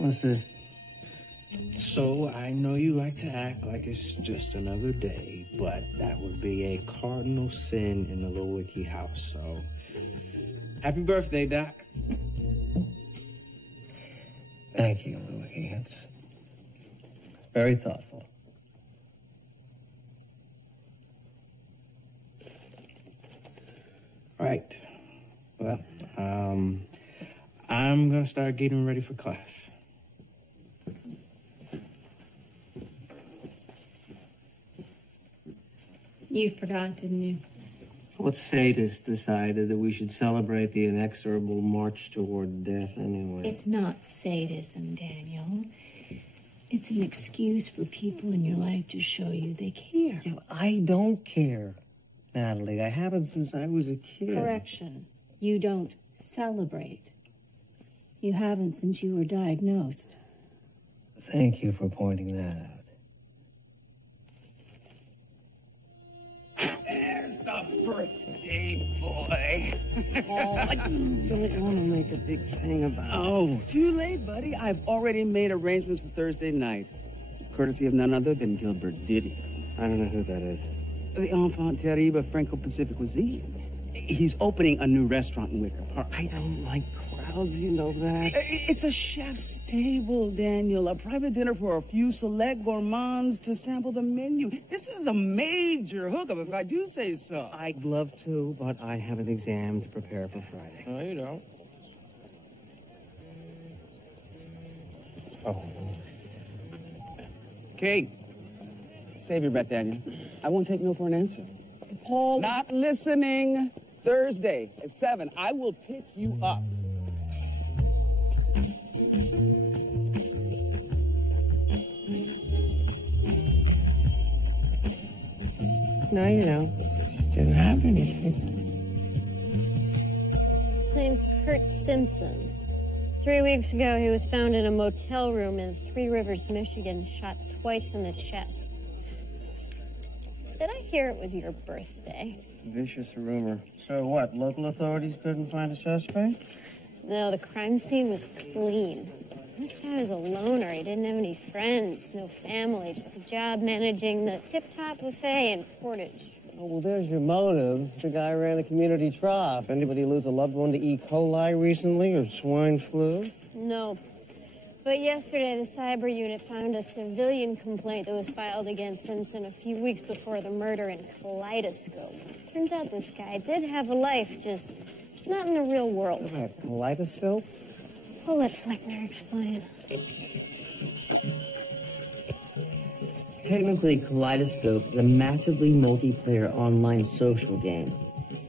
What's this? So, I know you like to act like it's just another day, but that would be a cardinal sin in the Lewicki house, so... Happy birthday, Doc. Thank you, Lewicki. It's very thoughtful. Right. Well, I'm gonna start getting ready for class. You forgot, didn't you? What sadist decided that we should celebrate the inexorable march toward death anyway? It's not sadism, Daniel. It's an excuse for people in your life to show you they care. Yeah, I don't care, Natalie. I haven't since I was a kid. Correction. You don't celebrate. You haven't since you were diagnosed. Thank you for pointing that out. There's the birthday boy. Oh, I don't want to make a big thing about it. Oh, too late, buddy. I've already made arrangements for Thursday night, courtesy of none other than Gilbert Diddy. I don't know who that is. The enfant terrible Franco-Pacific cuisine. He's opening a new restaurant in Wicker Park. I don't like crowds, you know that. It's a chef's table, Daniel. A private dinner for a few select gourmands to sample the menu. This is a major hookup, if I do say so. I'd love to, but I have an exam to prepare for Friday. No, you don't. Oh. Kate, save your breath, Daniel. I won't take no for an answer. Paul. Not listening. Thursday at 7, I will pick you up. No, you don't. Didn't have anything. His name's Kurt Simpson. 3 weeks ago, he was found in a motel room in Three Rivers, Michigan, shot twice in the chest. Did I hear it was your birthday? Vicious rumor. So what, local authorities couldn't find a suspect? No, the crime scene was clean. This guy was a loner. He didn't have any friends, no family, just a job managing the Tip Top Buffet in Portage. Oh, well, there's your motive. The guy ran a community trough. Anybody lose a loved one to E. coli recently or swine flu? No. But yesterday, the cyber unit found a civilian complaint that was filed against Simpson a few weeks before the murder in Kaleidoscope. Turns out this guy did have a life, just not in the real world. What's that, Kaleidoscope? I'll let Fleckner explain. Technically, Kaleidoscope is a massively multiplayer online social game.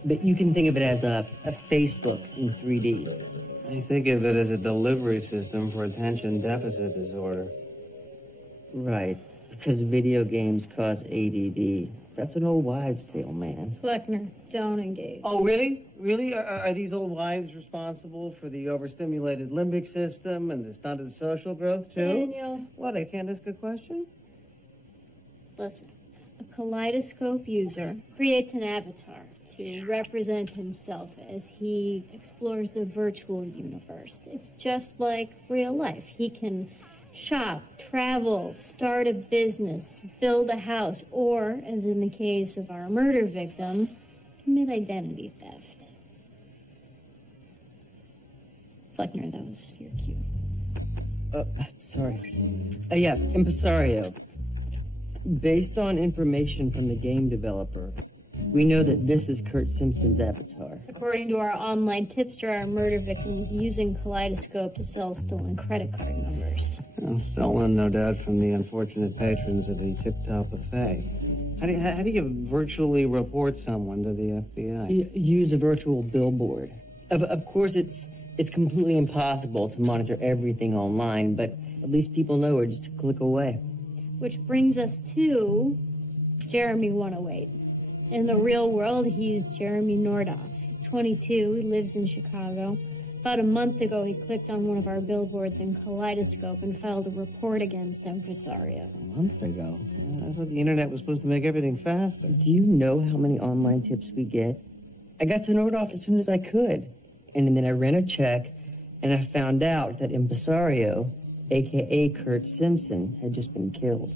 But you can think of it as a Facebook in 3D. I think of it as a delivery system for attention deficit disorder. Right, because video games cause ADD. That's an old wives' tale, man. Fleckner, don't engage. Oh, really? Really? Are these old wives responsible for the overstimulated limbic system and the stunted social growth, too? Daniel. What, I can't ask a question? Listen, a Kaleidoscope user creates an avatar to represent himself as he explores the virtual universe. It's just like real life. He can shop, travel, start a business, build a house, or, as in the case of our murder victim, commit identity theft. Fleckner, that was your cue. Sorry. Yeah, Impresario. Based on information from the game developer, we know that this is Kurt Simpson's avatar. According to our online tipster, our murder victim was using Kaleidoscope to sell stolen credit card numbers. Well, stolen, no doubt, from the unfortunate patrons of the Tip Top Buffet. How do you virtually report someone to the FBI? Use a virtual billboard. Of course, it's completely impossible to monitor everything online, but at least people know we're just a click away. Which brings us to Jeremy 108. In the real world, he's Jeremy Nordoff. He's 22, he lives in Chicago. About a month ago, he clicked on one of our billboards in Kaleidoscope and filed a report against Impresario. A month ago? I thought the internet was supposed to make everything faster. Do you know how many online tips we get? I got to Nordoff as soon as I could. And then I ran a check, and I found out that Impresario a.k.a. Kurt Simpson, had just been killed.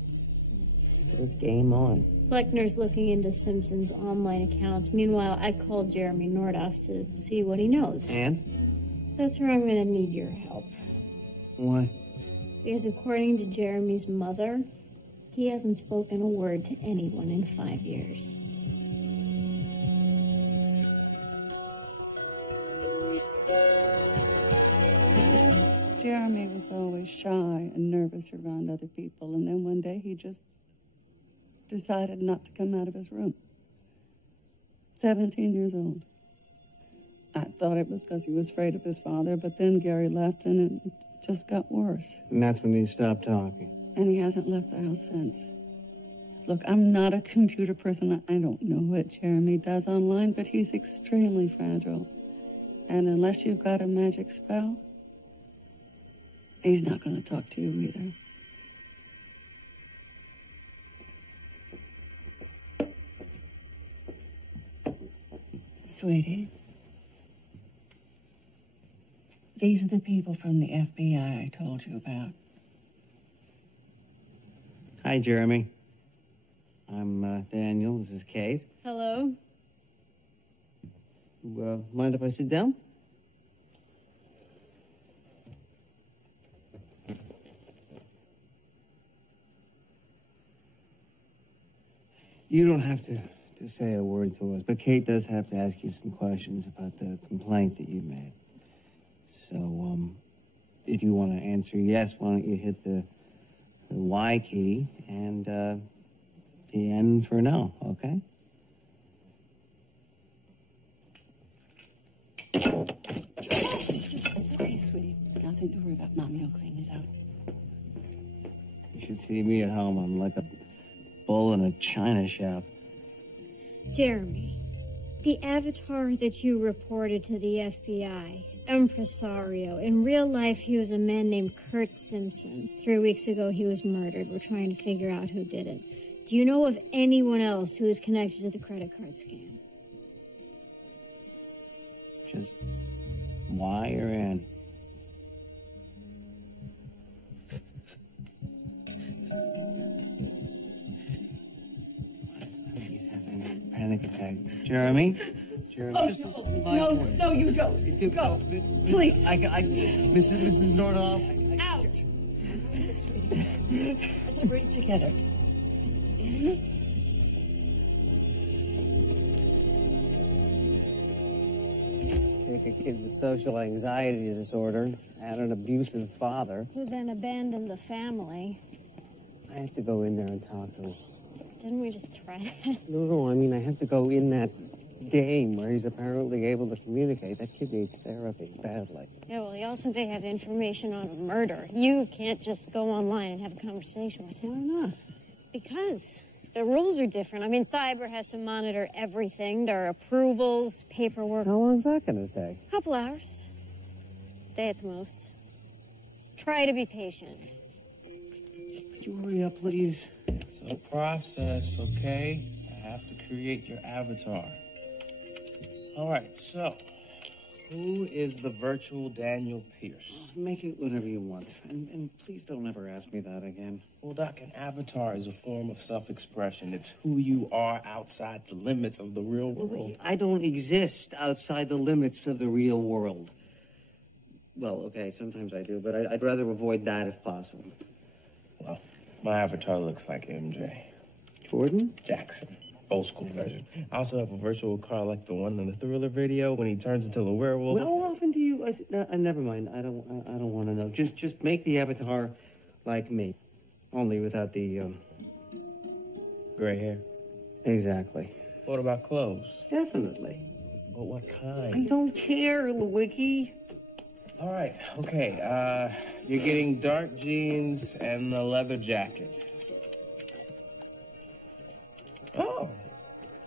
So it's game on. Fleckner's looking into Simpson's online accounts. Meanwhile, I called Jeremy Nordoff to see what he knows. And? That's where I'm going to need your help. Why? Because according to Jeremy's mother, he hasn't spoken a word to anyone in 5 years. Jeremy was always shy and nervous around other people, and then one day he just decided not to come out of his room. 17 years old. I thought it was because he was afraid of his father, but then Gary left and it just got worse. And that's when he stopped talking. And he hasn't left the house since. Look, I'm not a computer person. I don't know what Jeremy does online, but he's extremely fragile. And unless you've got a magic spell, he's not going to talk to you either. Sweetie, these are the people from the FBI I told you about. Hi, Jeremy. I'm Daniel. This is Kate. Hello? Mind if I sit down? You don't have to say a word to us, but Kate does have to ask you some questions about the complaint that you made. So, if you want to answer yes, why don't you hit the Y key and the N for no, okay? It's okay, sweetie. Nothing to worry about. Mommy will clean it out. You should see me at home. I'm like a bull in a china shop. Jeremy, the avatar that you reported to the FBI, impresario. In real life, he was a man named Kurt Simpson. 3 weeks ago, he was murdered. We're trying to figure out who did it. Do you know of anyone else who is connected to the credit card scam? Just Y or N? I think he's having a panic attack. Jeremy? Jeremy, Oh, just no, listen to my no, voice. no, you don't. He's gonna Go. Please. Mrs. Nordoff. Out. Sweetie, let's breathe together. Take a kid with social anxiety disorder and an abusive father. Who then abandoned the family. I have to go in there and talk to him. Didn't we just try that? No, I mean, I have to go in that game where he's apparently able to communicate. That kid needs therapy badly. Yeah, well, he also may have information on a murder. You can't just go online and have a conversation with him. Why not? Because the rules are different. I mean, cyber has to monitor everything. There are approvals, paperwork. How long's that going to take? A couple hours. Day at the most. Try to be patient. Could you hurry up, please? It's a process, okay? I have to create your avatar. All right, so who is the virtual Daniel Pierce? Make it whatever you want. And please don't ever ask me that again. Well, Doc, an avatar is a form of self-expression. It's who you are outside the limits of the real world. I don't exist outside the limits of the real world. Well, okay, sometimes I do, but I'd rather avoid that if possible. Well, my avatar looks like MJ. Jordan? Jackson. Old school version. I also have a virtual car like the one in the Thriller video when he turns into a werewolf. Well, how often do you... never mind. I don't want to know. Just make the avatar like me. Only without the, Gray hair. Exactly. What about clothes? Definitely. But what kind? I don't care, Lewicki. All right, okay. You're getting dark jeans and a leather jacket. Oh,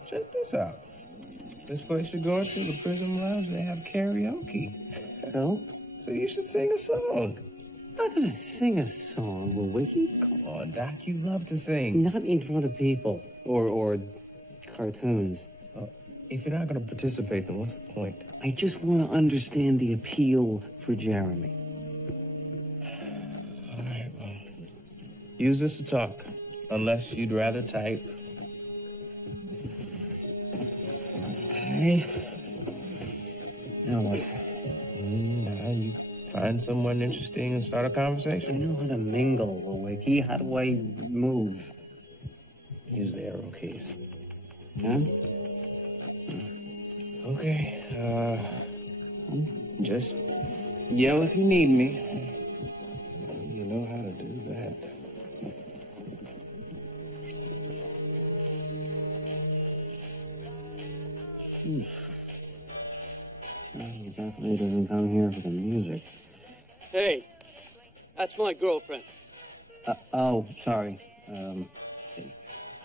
check this out. This place you're going to, the Prism Lounge, they have karaoke. So? So you should sing a song. I'm not going to sing a song, Lewicki. Come on, Doc, you love to sing. Not in front of people or cartoons. If you're not going to participate, then what's the point? I just want to understand the appeal for Jeremy. All Use this to talk, unless you'd rather type. Okay. Now what? Now you find someone interesting and start a I conversation. know how to mingle, Wiki. How do I move? Use the arrow keys. Huh? Okay, just yell if you need me. You know how to do that. He definitely doesn't come here for the music. Hey, that's my girlfriend. Oh, sorry.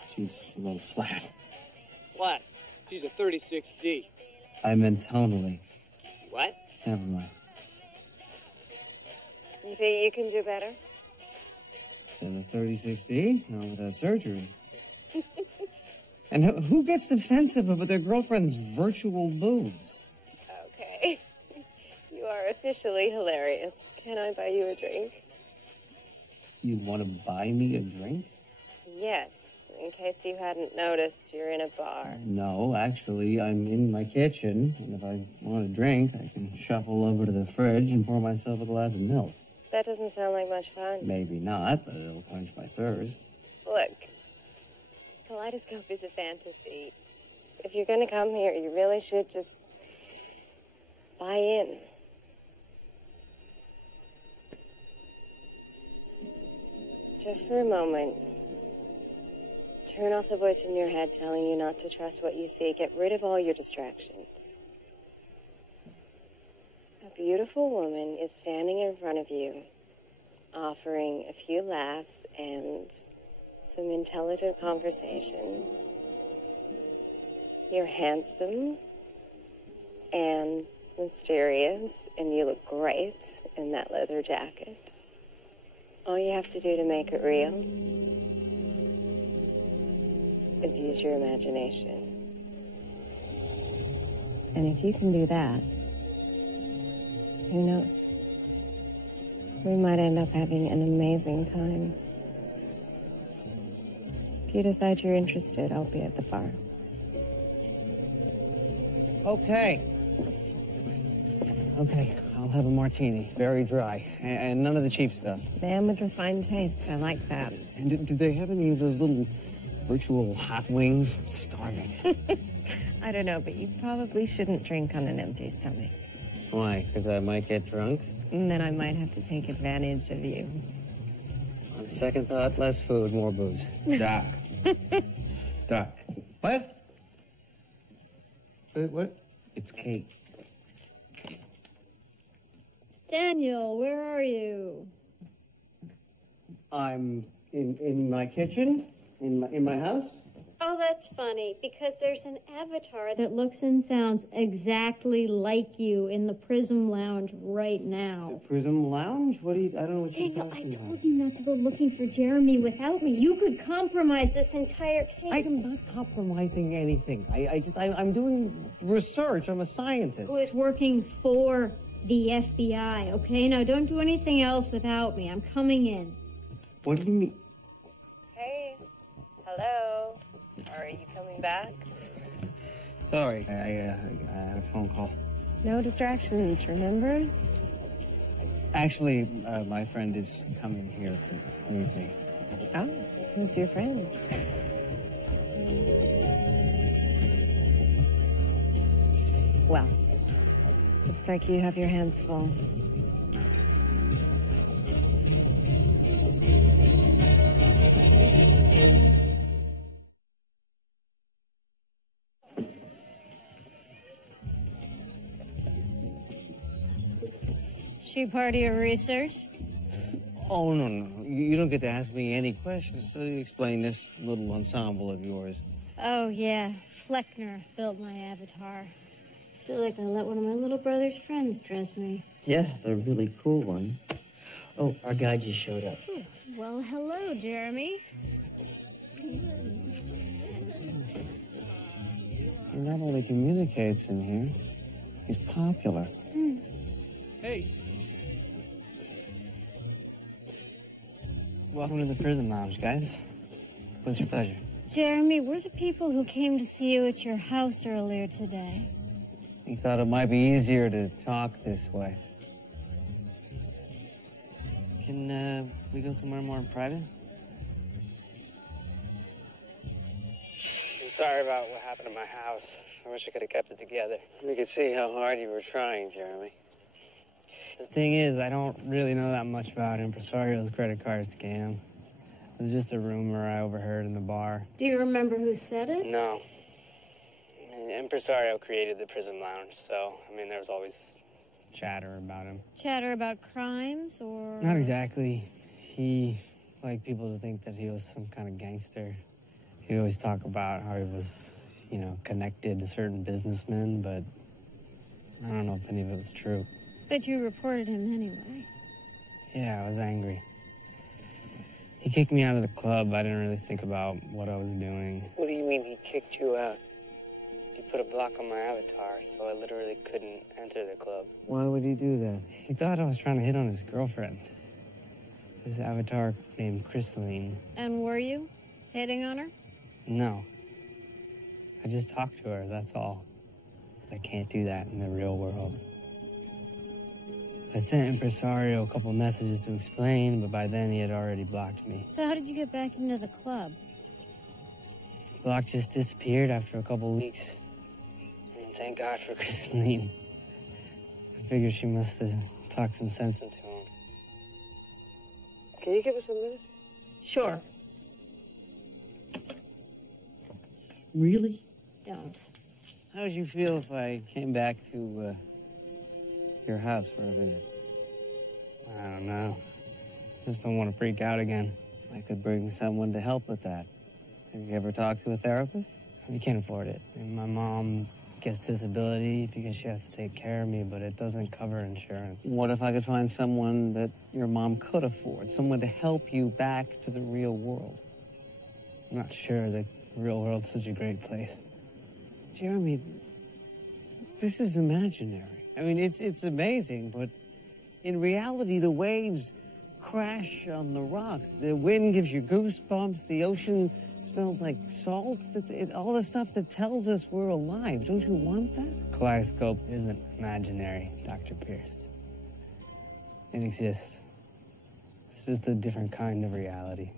She's a little flat. Flat. She's a 36D. I meant tonally. What? Never mind. You think you can do better? Than the 36D? Not without surgery. And who gets defensive about their girlfriend's virtual boobs? Okay. You are officially hilarious. Can I buy you a drink? You want to buy me a drink? Yes. In case you hadn't noticed, you're in a bar. No, actually, I'm in my kitchen, and if I want a drink, I can shuffle over to the fridge and pour myself a glass of milk. That doesn't sound like much fun. Maybe not, but it'll quench my thirst. Look, Kaleidoscope is a fantasy. If you're gonna come here, you really should just buy in. Just for a moment. Turn off the voice in your head telling you not to trust what you see. Get rid of all your distractions. A beautiful woman is standing in front of you, offering a few laughs and some intelligent conversation. You're handsome and mysterious, and you look great in that leather jacket. All you have to do to make it real is use your imagination. And if you can do that, who knows? We might end up having an amazing time. If you decide you're interested, I'll be at the bar. Okay. Okay, I'll have a martini, very dry, and none of the cheap stuff. Man with refined taste, I like that. And do they have any of those little virtual hot wings? I'm starving. I don't know, but you probably shouldn't drink on an empty stomach. Why? Because I might get drunk? And then I might have to take advantage of you. On second thought, less food, more booze. Doc. Doc. What? Wait, what? It's Kate. Daniel, where are you? I'm in my kitchen, in my house. Oh, that's funny, because there's an avatar that looks and sounds exactly like you in the Prism Lounge right now. The Prism Lounge? What do you? I don't know what you're Daniel, I talking about. told you not to go looking for Jeremy without me. You could compromise this entire case. I'm not compromising anything. I'm doing research. I'm a scientist. Who is working for the FBI, okay? Now, don't do anything else without me. I'm coming in. What do you mean? Hey, hello. Are you coming back? Sorry, I had a phone call. No distractions, remember? Actually, my friend is coming here to meet me. Oh, who's your friend? Well, looks like you have your hands full. She part of your research? Oh, no. You don't get to ask me any questions, so you explain this little ensemble of yours. Oh, yeah. Fleckner built my avatar. I feel like I let one of my little brother's friends dress me. Yeah, the really cool one. Oh, our guy just showed up. Well, hello, Jeremy. He not only communicates in here, he's popular. Hey. Welcome to the prison lounge, guys. What's your pleasure? Jeremy, we're the people who came to see you at your house earlier today. We thought it might be easier to talk this way. Can we go somewhere more private? I'm sorry about what happened at my house. I wish I could have kept it together. We could see how hard you were trying, Jeremy. The thing is, I don't really know that much about Impresario's credit card scam. It was just a rumor I overheard in the bar. Do you remember who said it? No. I mean, Impresario created the prison lounge, so, I mean, there was always chatter about him. Chatter about crimes, or...? Not exactly. He liked people to think that he was some kind of gangster. He'd always talk about how he was, you know, connected to certain businessmen, but I don't know if any of it was true. But you reported him anyway. Yeah, I was angry. He kicked me out of the club. I didn't really think about what I was doing. What do you mean he kicked you out? He put a block on my avatar, so I literally couldn't enter the club. Why would he do that? He thought I was trying to hit on his girlfriend. His avatar named Chrysaline. And were you hitting on her? No. I just talked to her, that's all. I can't do that in the real world. I sent Impresario a couple messages to explain, but by then he had already blocked me. So how did you get back into the club? Block just disappeared after a couple weeks. And thank God for Chrysaline. I figured she must have talked some sense into him. Can you give us a minute? Sure. Really? Don't. How would you feel if I came back to, your house for a visit? I don't know. Just don't want to freak out again. I could bring someone to help with that. Have you ever talked to a therapist? We can't afford it. And my mom gets disability because she has to take care of me, but it doesn't cover insurance. What if I could find someone that your mom could afford? Someone to help you back to the real world? I'm not sure the real world's such a great place. Jeremy, this is imaginary. I mean, it's amazing, but in reality, the waves crash on the rocks. The wind gives you goosebumps. The ocean smells like salt. All the stuff that tells us we're alive. Don't you want that? Kaleidoscope isn't imaginary, Dr. Pierce. It exists. It's just a different kind of reality.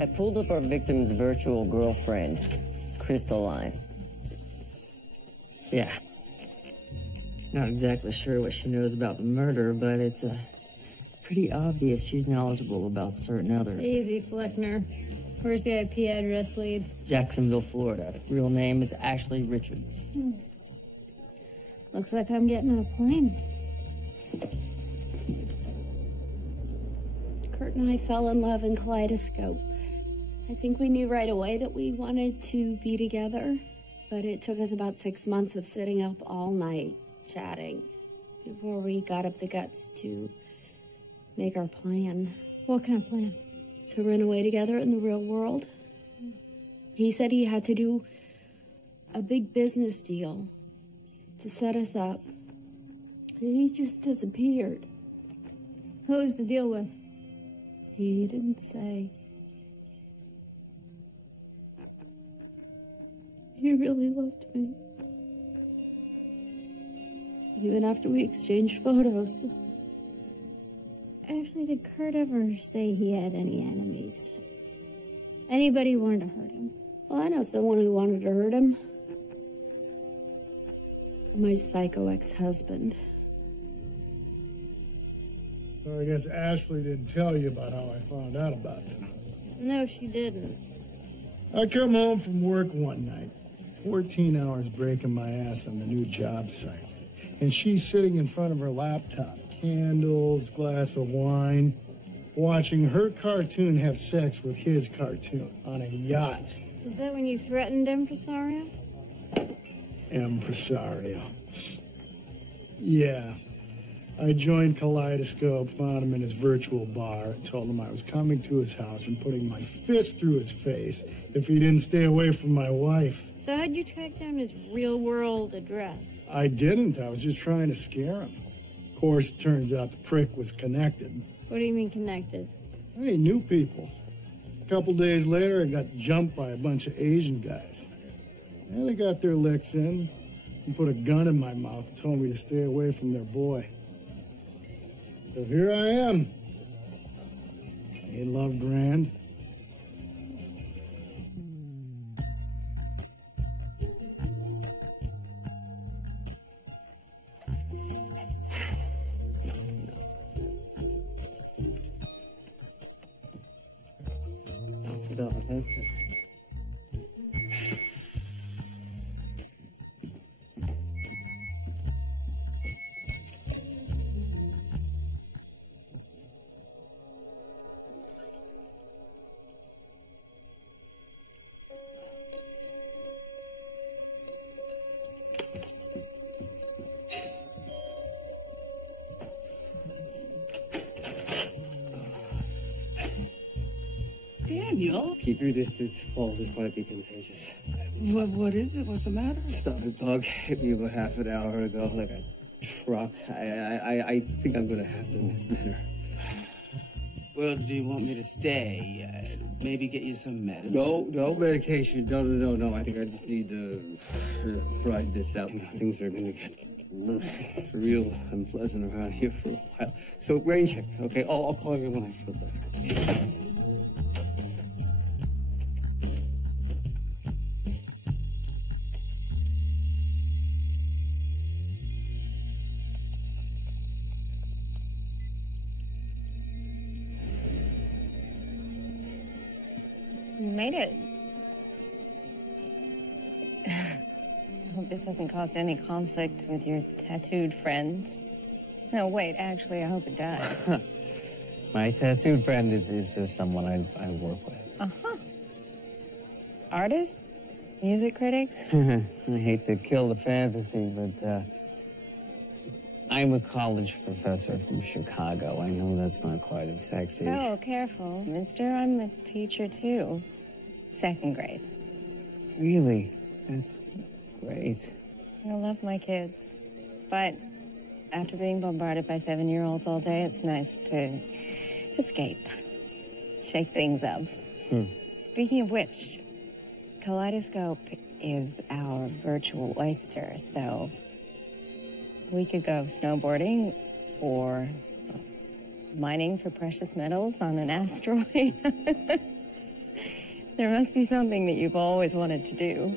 I pulled up our victim's virtual girlfriend, Crystalline. Yeah. Not exactly sure what she knows about the murder, but it's pretty obvious she's knowledgeable about certain other... Easy, Fleckner. Where's the IP address lead? Jacksonville, Florida. Real name is Ashley Richards. Looks like I'm getting on a plane. Kurt and I fell in love in Kaleidoscope. I think we knew right away that we wanted to be together, but it took us about 6 months of sitting up all night chatting before we got up the guts to make our plan. What kind of plan? To run away together in the real world. He said he had to do a big business deal to set us up. And he just disappeared. Who was the deal with? He didn't say. He really loved me. Even after we exchanged photos. Actually, did Kurt ever say he had any enemies? Anybody who wanted to hurt him? Well, I know someone who wanted to hurt him. My psycho ex-husband. Well, I guess Ashley didn't tell you about how I found out about them. No, she didn't. I come home from work one night, 14 hours breaking my ass on the new job site. And she's sitting in front of her laptop, candles, glass of wine, watching her cartoon have sex with his cartoon on a yacht. Is that when you threatened Impresario? Impresario. Yeah. I joined Kaleidoscope, found him in his virtual bar, and told him I was coming to his house and putting my fist through his face if he didn't stay away from my wife. So how'd you track down his real-world address? I didn't. I was just trying to scare him. course, it turns out the prick was connected. What do you mean connected? Hey, new people. A couple days later, I got jumped by a bunch of Asian guys. And they got their licks in and put a gun in my mouth and told me to stay away from their boy. So here I am. Ain't love grand? No, that's just... Daniel? Keep your distance, Paul. This might be contagious. What is it? What's the matter? Stomach bug hit me about half an hour ago, like a truck. I think I'm gonna have to miss dinner. Well, do you want me to stay? Maybe get you some medicine? No medication. No. I think I just need to ride this out. Things are gonna get real unpleasant around here for a while. So, rain check, okay? I'll call you when I feel better. You made it. I hope this hasn't caused any conflict with your tattooed friend. No, wait, actually, I hope it does. My tattooed friend is just someone I work with. Uh-huh. Artists? Music critics? I hate to kill the fantasy, but I'm a college professor from Chicago. I know that's not quite as sexy. Oh, careful, mister. I'm a teacher, too. 2nd grade. Really? That's great. I love my kids. But after being bombarded by 7-year-olds all day, it's nice to escape. Shake things up. Speaking of which, Kaleidoscope is our virtual oyster, so we could go snowboarding or mining for precious metals on an asteroid. There must be something that you've always wanted to do.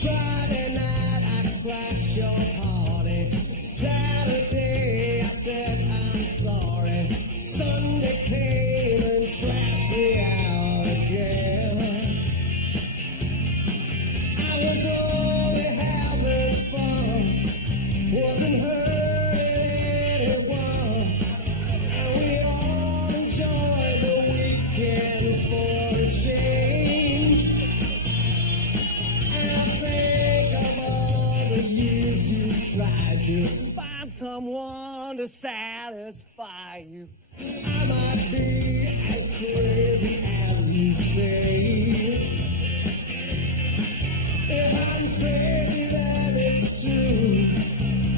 Friday night, I crashed your party. Saturday, I said I'm sorry. Sunday came and trashed me out again. I was only having fun, wasn't hurting anyone. And we all enjoyed the weekend for a change. And I think of all the years you tried to find someone to satisfy you. I might be as crazy as you say. If I'm crazy, then it's true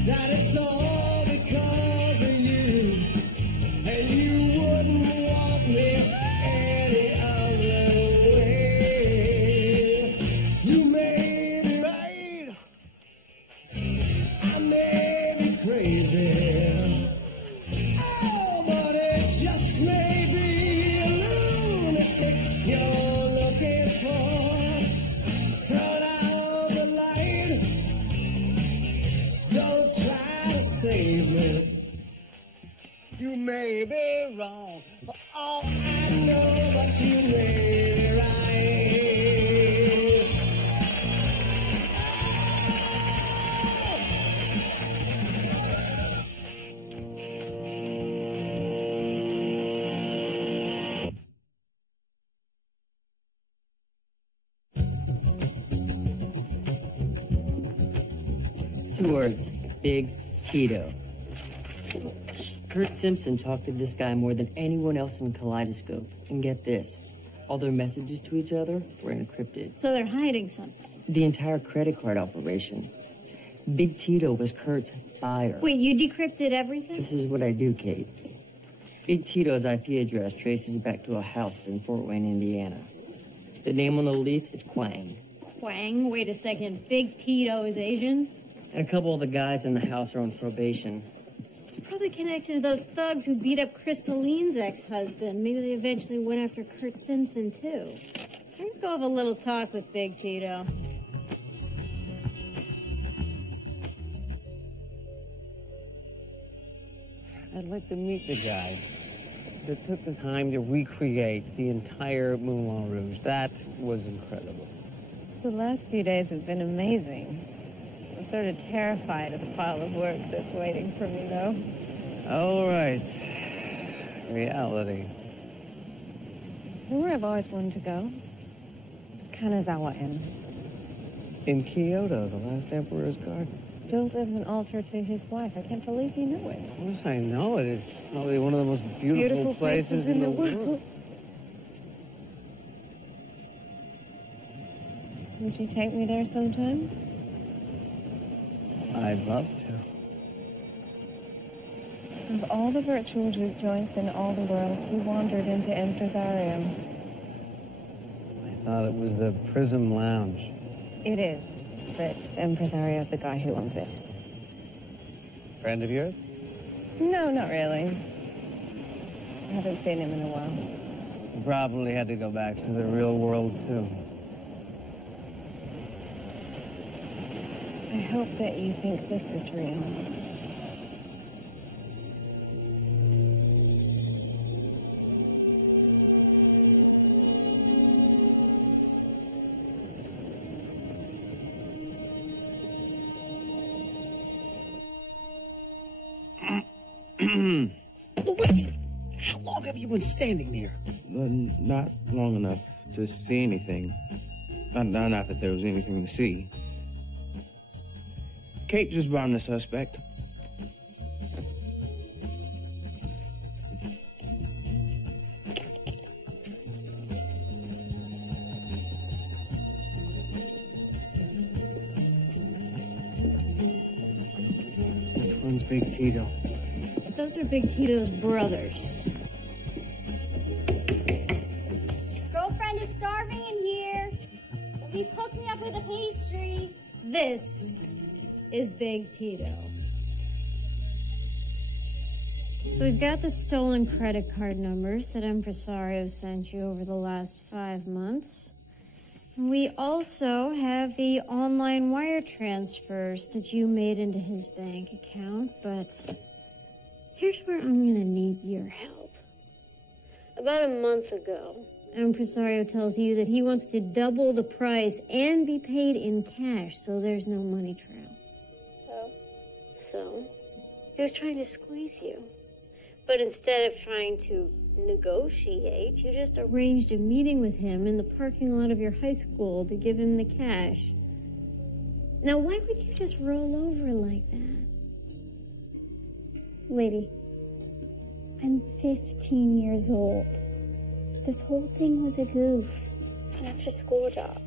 that it's all because of you, and you wouldn't want me any other way. You may be right, I may be crazy. Oh, but it just may be a lunatic you're looking for. Turn out the light. Don't try to save me. You may be wrong, for all I know, but you may be right. Two words. Big Tito. Kurt Simpson talked to this guy more than anyone else in Kaleidoscope. And get this, all their messages to each other were encrypted. So they're hiding something. The entire credit card operation. Big Tito was Kurt's buyer. Wait, you decrypted everything? This is what I do, Kate. Big Tito's IP address traces back to a house in Fort Wayne, Indiana. The name on the lease is Quang. Quang? Wait a second. Big Tito is Asian? And a couple of the guys in the house are on probation. You're probably connected to those thugs who beat up Crystaline's ex-husband. Maybe they eventually went after Kurt Simpson, too. I'm gonna go have a little talk with Big Tito. I'd like to meet the guy that took the time to recreate the entire Moulin Rouge. That was incredible. The last few days have been amazing. I'm sort of terrified of the pile of work that's waiting for me, though. All right. Reality. You know where I've always wanted to go? Kanazawa-en. In Kyoto, the last emperor's garden. Built as an altar to his wife. I can't believe you know it. Of course I know it. It's probably one of the most beautiful places in the world. Would you take me there sometime? I'd love to. Of all the virtual juke joints in all the worlds, you wandered into Empresarium's. I thought it was the Prism Lounge. It is, but Empresario's the guy who owns it. Friend of yours? No, not really. I haven't seen him in a while. You probably had to go back to the real world, too. I hope that you think this is real. Wait, how long have you been standing there? Not long enough to see anything. Not that there was anything to see. Kate just brought in a suspect. Which one's Big Tito? Those are Big Tito's brothers. Girlfriend is starving in here. At least hook me up with a pastry. This is Big Tito. So we've got the stolen credit card numbers that Impresario sent you over the last 5 months. And we also have the online wire transfers that you made into his bank account, but here's where I'm gonna need your help. About a month ago, Impresario tells you that he wants to double the price and be paid in cash, so there's no money trail. So, he was trying to squeeze you. But instead of trying to negotiate, you just arranged a meeting with him in the parking lot of your high school to give him the cash. Now, why would you just roll over like that? Lady, I'm 15 years old. This whole thing was a goof. An after-school job.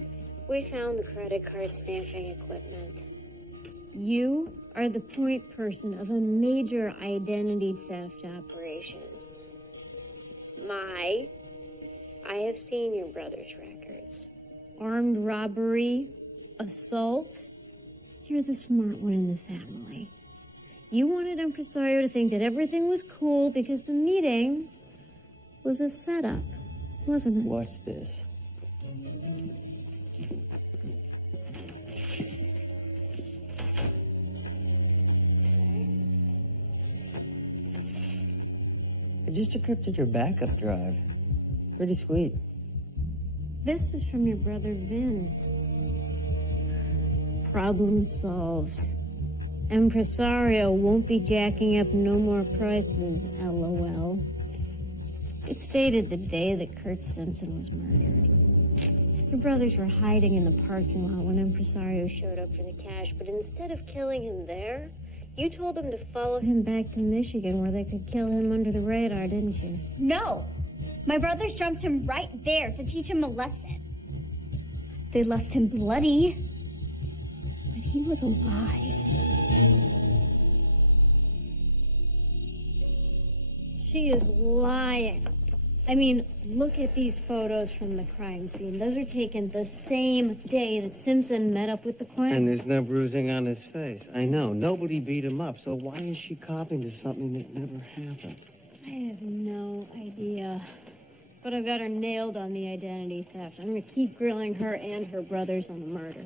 We found the credit card stamping equipment. You are the point person of a major identity theft operation. I have seen your brother's records. Armed robbery, assault. You're the smart one in the family. You wanted Impresario to think that everything was cool because the meeting was a setup, wasn't it? Watch this. I just decrypted your backup drive. Pretty sweet. This is from your brother Vin. Problem solved. Impresario won't be jacking up no more prices, LOL. It's dated the day that Kurt Simpson was murdered. Your brothers were hiding in the parking lot when Impresario showed up for the cash, but instead of killing him there, You told him to follow him back to Michigan where they could kill him under the radar, didn't you? No! My brothers jumped him right there to teach him a lesson. They left him bloody, but he was alive. She is lying. I mean, look at these photos from the crime scene. Those are taken the same day that Simpson met up with the Quinn. And there's no bruising on his face. I know. Nobody beat him up, so why is she copying to something that never happened? I have no idea. But I've got her nailed on the identity theft. I'm going to keep grilling her and her brothers on the murder.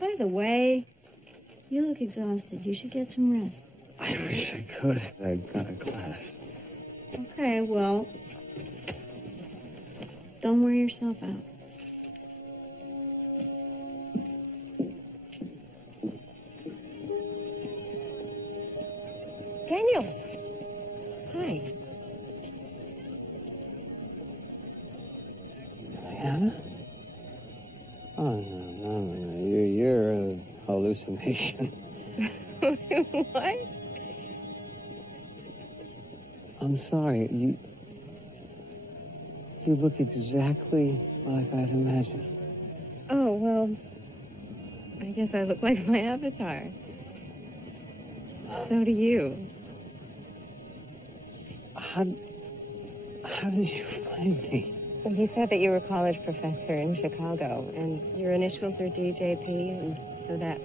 By the way, you look exhausted. You should get some rest. I wish I could. I've got a class. Okay, well, don't wear yourself out. Daniel. Hi. Diana? Oh, no. You're a hallucination. What? I'm sorry. You look exactly like I'd imagined. Oh, well, I guess I look like my avatar. So do you. How did you find me? Well, he said that you were a college professor in Chicago, and your initials are DJP, and so that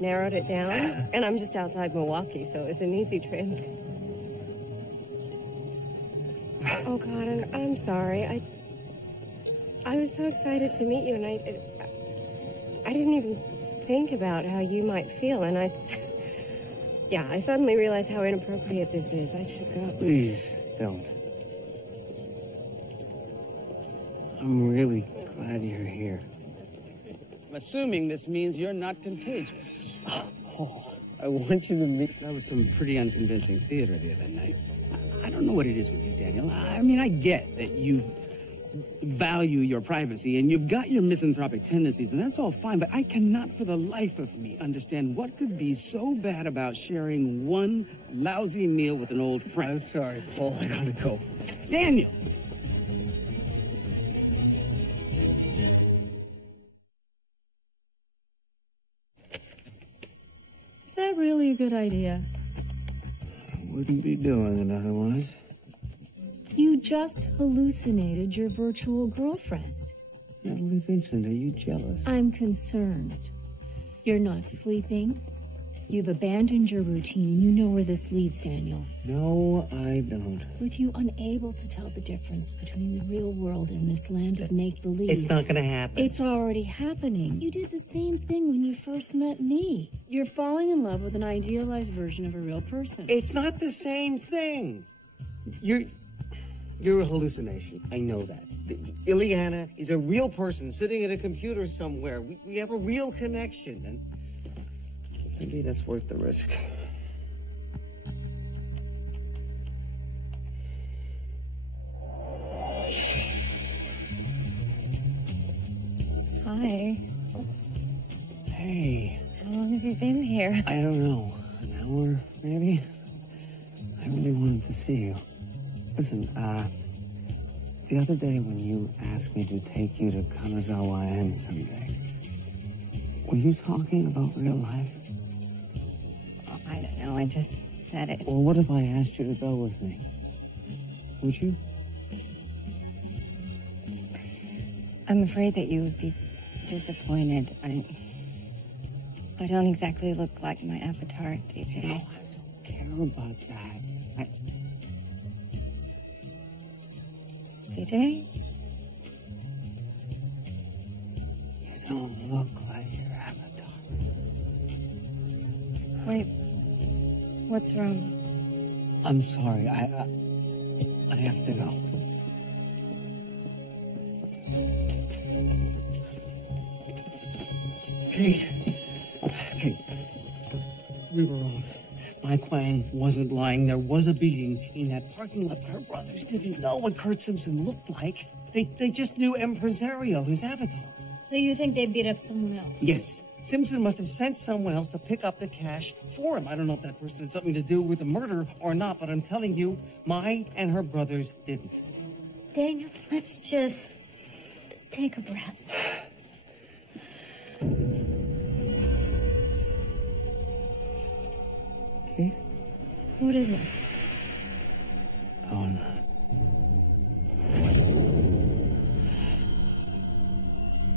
narrowed it down. And I'm just outside Milwaukee, so it was an easy trip. Oh, God, I'm sorry. I was so excited to meet you, and I didn't even think about how you might feel, and I suddenly realized how inappropriate this is. I should go. Please, don't. I'm really glad you're here. I'm assuming this means you're not contagious. Oh, Paul, I want you to meet... That was some pretty unconvincing theater the other night. I don't know what it is with you, Daniel. I mean, I get that you value your privacy and you've got your misanthropic tendencies, and that's all fine, but I cannot for the life of me understand what could be so bad about sharing one lousy meal with an old friend. I'm sorry, Paul. I gotta go. Daniel! Is that really a good idea? Wouldn't be doing it otherwise. You just hallucinated your virtual girlfriend. Natalie Vincent, are you jealous? I'm concerned. You're not sleeping. You've abandoned your routine, and you know where this leads, Daniel. No, I don't. With you unable to tell the difference between the real world and this land of make-believe. It's not gonna happen. It's already happening. You did the same thing when you first met me. You're falling in love with an idealized version of a real person. It's not the same thing. You're a hallucination. I know that. Ileana is a real person sitting at a computer somewhere. We have a real connection, and to me, that's worth the risk. Hi. Hey. How long have you been here? I don't know. An hour, maybe? I really wanted to see you. Listen, the other day when you asked me to take you to Kanazawa Inn someday, were you talking about real life? Oh, I don't know. I just said it. Well, what if I asked you to go with me? Would you? I'm afraid that you would be disappointed. I don't exactly look like my avatar, DJ. No, I don't care about that. DJ? You don't look like your avatar. Wait, what's wrong? I'm sorry. I have to go. Kate. We were wrong. Mike Wang wasn't lying. There was a beating in that parking lot, but her brothers didn't know what Kurt Simpson looked like. They just knew Empresario, his avatar. So you think they beat up someone else? Yes. Simpson must have sent someone else to pick up the cash for him. I don't know if that person had something to do with the murder or not, but I'm telling you, my and her brothers didn't. Daniel, let's just take a breath. Okay? What is it? Oh, no.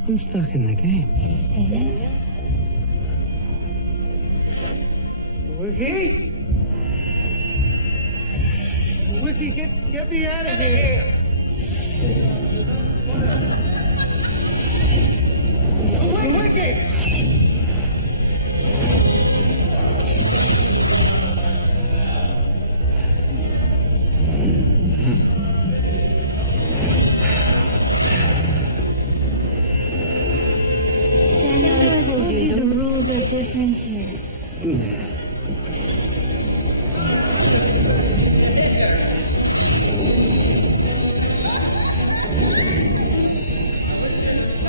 I'm stuck in the game. Daniel? Wiki? Wiki, get me out of here! Wiki! Daniel, I told you the rules are different here.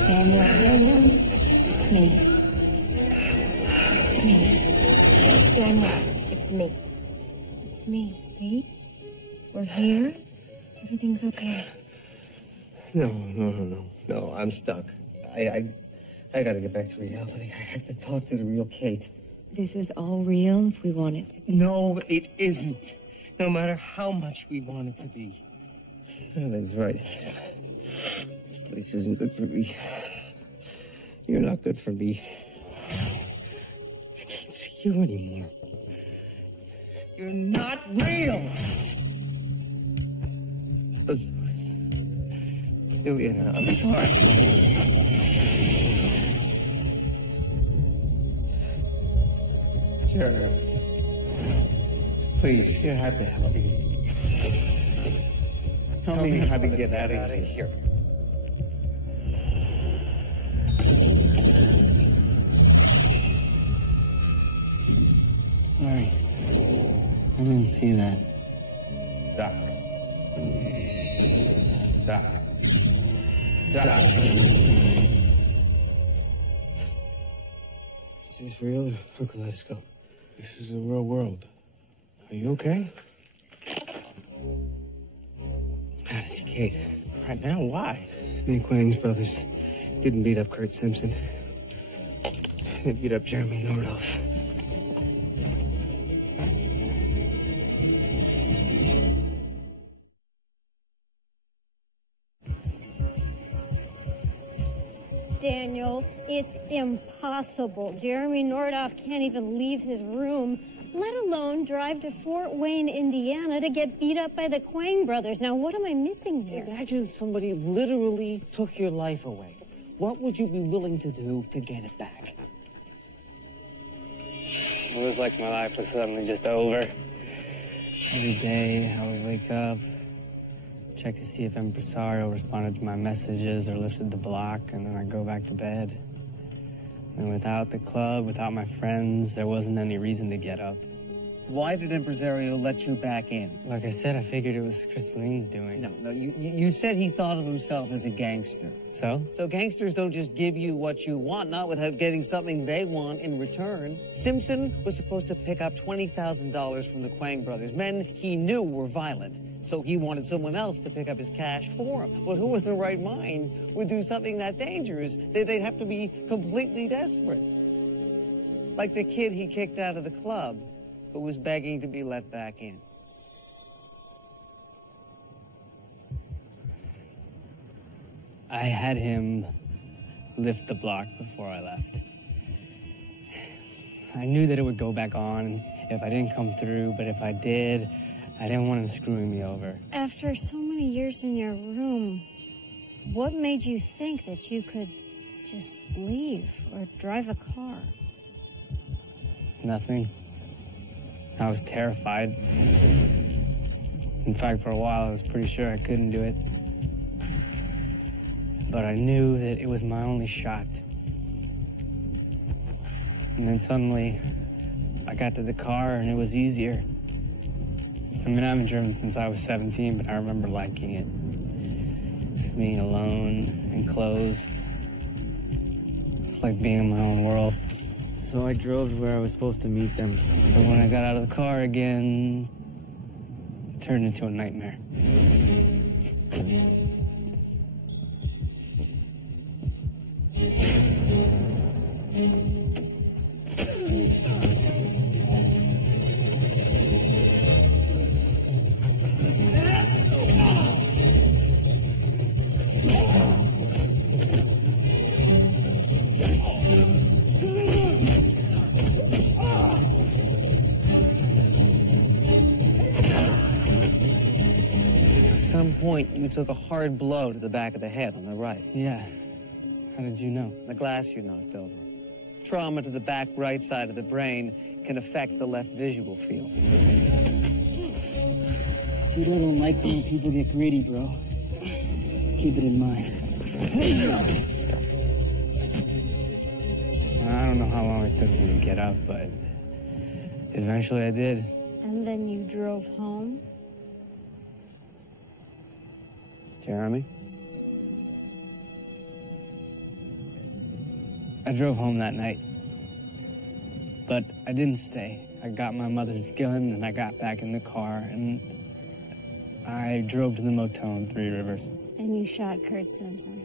Daniel, it's me. It's me. Daniel, it's me. It's me, see? We're here. Everything's okay. No, I'm stuck. I gotta get back to reality. I have to talk to the real Kate. This is all real if we want it to be. No, it isn't. No matter how much we want it to be. That's right. This place isn't good for me. You're not good for me. I can't see you anymore. You're not real! Juliana, I'm sorry. Jeremy, please, you have to help me. Tell me how to get out of here. Sorry. I didn't see that. Doc. Doc. Doc. Is this real or kaleidoscope? This is a real world. Are you okay? I gotta see Kate. Right now, why? Me and Quang's brothers didn't beat up Kurt Simpson. They beat up Jeremy Nordoff. Daniel, it's impossible. Jeremy Nordoff can't even leave his room, let alone drive to Fort Wayne, Indiana to get beat up by the Quang brothers. Now, what am I missing here? Imagine somebody literally took your life away. What would you be willing to do to get it back? It was like my life was suddenly just over. Every day I would wake up, check to see if Impresario responded to my messages or lifted the block, and then I'd go back to bed. And without the club, without my friends, there wasn't any reason to get up. Why did Impresario let you back in? Like I said, I figured it was Crystaline's doing. No, you said he thought of himself as a gangster. So? So gangsters don't just give you what you want, not without getting something they want in return. Simpson was supposed to pick up $20,000 from the Quang brothers, men he knew were violent. So he wanted someone else to pick up his cash for him. But who in their right mind would do something that dangerous? They'd have to be completely desperate. Like the kid he kicked out of the club, who was begging to be let back in. I had him lift the block before I left. I knew that it would go back on if I didn't come through, but if I did, I didn't want him screwing me over. After so many years in your room, what made you think that you could just leave or drive a car? Nothing. I was terrified. In fact, for a while, I was pretty sure I couldn't do it. But I knew that it was my only shot. And then suddenly, I got to the car and it was easier. I mean, I haven't driven since I was 17, but I remember liking it. Just being alone, enclosed, It's like being in my own world. So I drove to where I was supposed to meet them. But when I got out of the car again, it turned into a nightmare. At some point, you took a hard blow to the back of the head on the right. Yeah. How did you know? The glass you knocked over. Trauma to the back right side of the brain can affect the left visual field. See, I don't like when people get greedy, bro. Keep it in mind. I don't know how long it took me to get up, but eventually I did. And then you drove home? Jeremy? I drove home that night. But I didn't stay. I got my mother's gun, and I got back in the car, and I drove to the motel in Three Rivers. And you shot Kurt Simpson.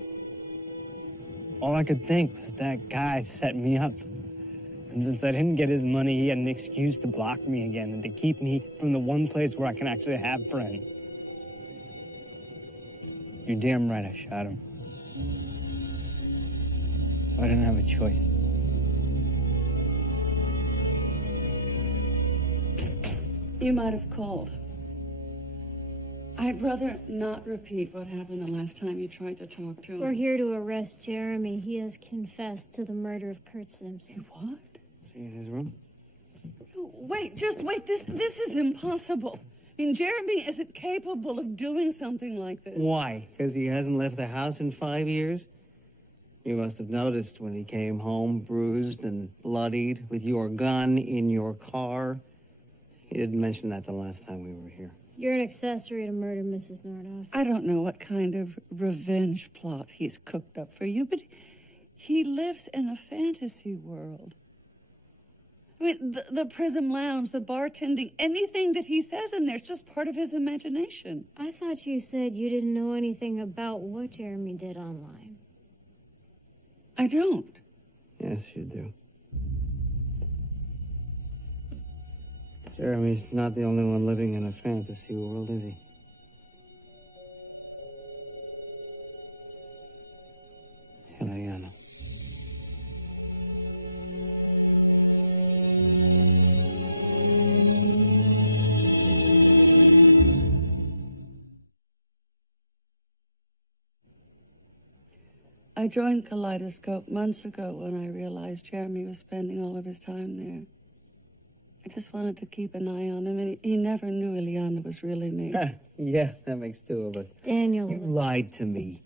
All I could think was that guy set me up. And since I didn't get his money, he had an excuse to block me again and to keep me from the one place where I can actually have friends. You're damn right I shot him. I didn't have a choice. You might have called. I'd rather not repeat what happened the last time you tried to talk to him. We're here to arrest Jeremy. He has confessed to the murder of Kurt Simpson. What? Is he in his room? No, wait, just wait. This is impossible. I mean, Jeremy isn't capable of doing something like this. Why? Because he hasn't left the house in 5 years? You must have noticed when he came home, bruised and bloodied, with your gun in your car. He didn't mention that the last time we were here. You're an accessory to murder, Mrs. Nordoff. I don't know what kind of revenge plot he's cooked up for you, but he lives in a fantasy world. I mean, the Prism Lounge, the bartending, anything that he says in there is just part of his imagination. I thought you said you didn't know anything about what Jeremy did online. I don't. Yes, you do. Jeremy's not the only one living in a fantasy world, is he? Eliana. I joined Kaleidoscope months ago when I realized Jeremy was spending all of his time there. I just wanted to keep an eye on him, and he never knew Eliana was really me. Yeah, that makes two of us. Daniel. You lied to me.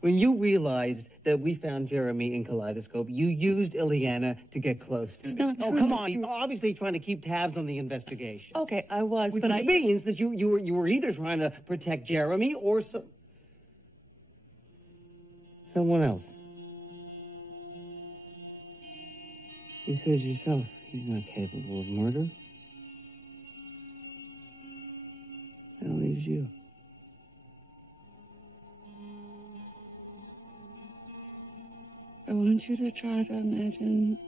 When you realized that we found Jeremy in Kaleidoscope, you used Eliana to get close to It's me. not Oh, true. come on. You're obviously trying to keep tabs on the investigation. Okay, I was, Which but means that you were either trying to protect Jeremy or someone else. You said yourself he's not capable of murder. That leaves you. I want you to try to imagine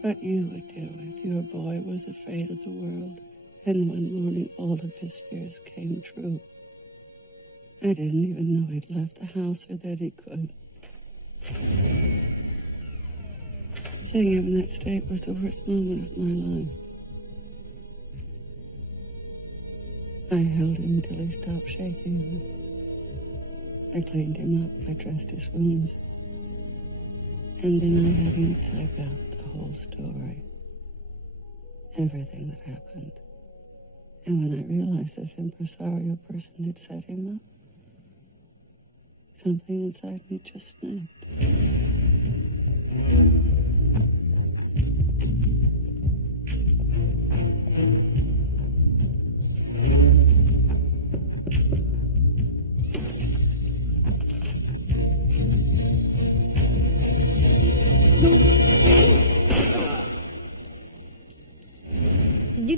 what you would do if your boy was afraid of the world and one morning all of his fears came true. I didn't even know he'd left the house or that he could. Seeing him in that state was the worst moment of my life. I held him till he stopped shaking. I cleaned him up, I dressed his wounds. And then I had him type out the whole story. Everything that happened. And when I realized this impresario person had set him up, something inside me just snapped.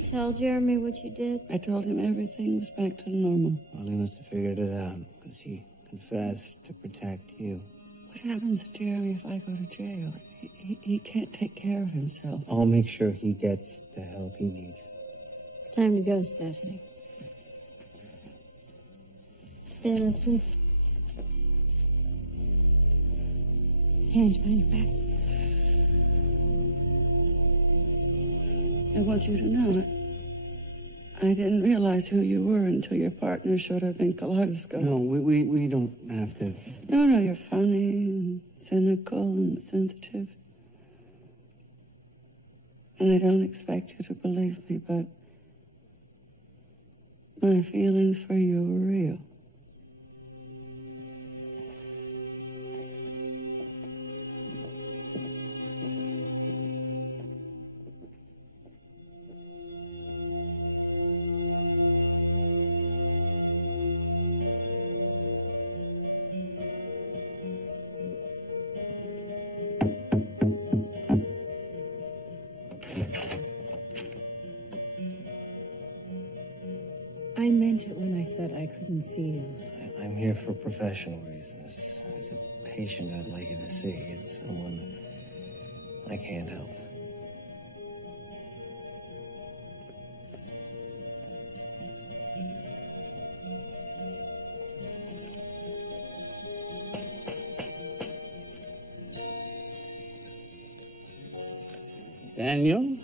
tell Jeremy what you did? I told him everything was back to normal. Well, he must have figured it out, because he confessed to protect you. What happens to Jeremy if I go to jail? He can't take care of himself. I'll make sure he gets the help he needs. It's time to go, Stephanie. Stand up, please. Hands behind your back. I want you to know that I didn't realize who you were until your partner showed up in Kaleidoscope. No, we don't have to. No, you're funny and cynical and sensitive. And I don't expect you to believe me, but my feelings for you were real. I meant it when I said I couldn't see you. I'm here for professional reasons. As a patient, I'd like you to see. It's someone I can't help. Daniel?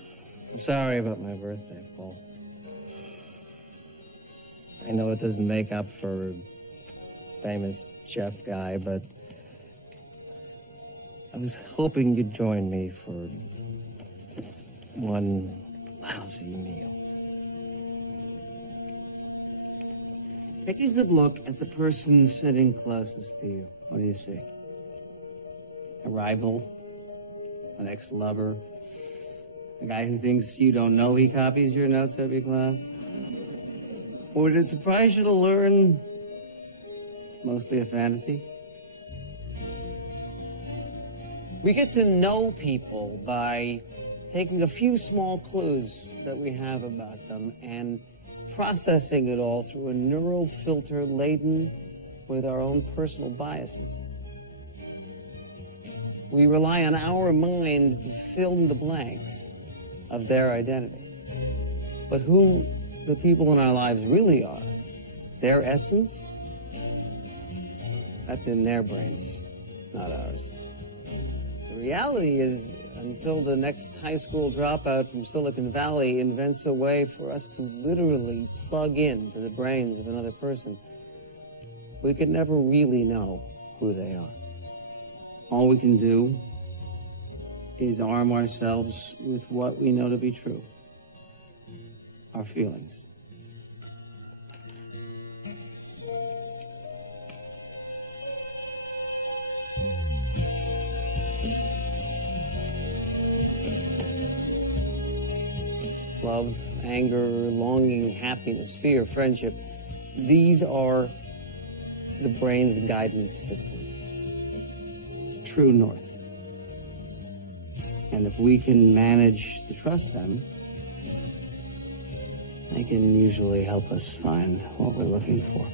I'm sorry about my birthday, Paul. I know it doesn't make up for a famous chef guy, but I was hoping you'd join me for one lousy meal. Take a good look at the person sitting closest to you. What do you see? A rival? An ex-lover? A guy who thinks you don't know he copies your notes every class? Or did it surprise you to learn it's mostly a fantasy? We get to know people by taking a few small clues that we have about them and processing it all through a neural filter laden with our own personal biases. We rely on our mind to fill in the blanks of their identity. But who the people in our lives really are, their essence, that's in their brains, not ours. The reality is, until the next high school dropout from Silicon Valley invents a way for us to literally plug into the brains of another person, we could never really know who they are. All we can do is arm ourselves with what we know to be true. Our feelings. Love, anger, longing, happiness, fear, friendship. These are the brain's guidance system. It's true north. And if we can manage to trust them, they can usually help us find what we're looking for.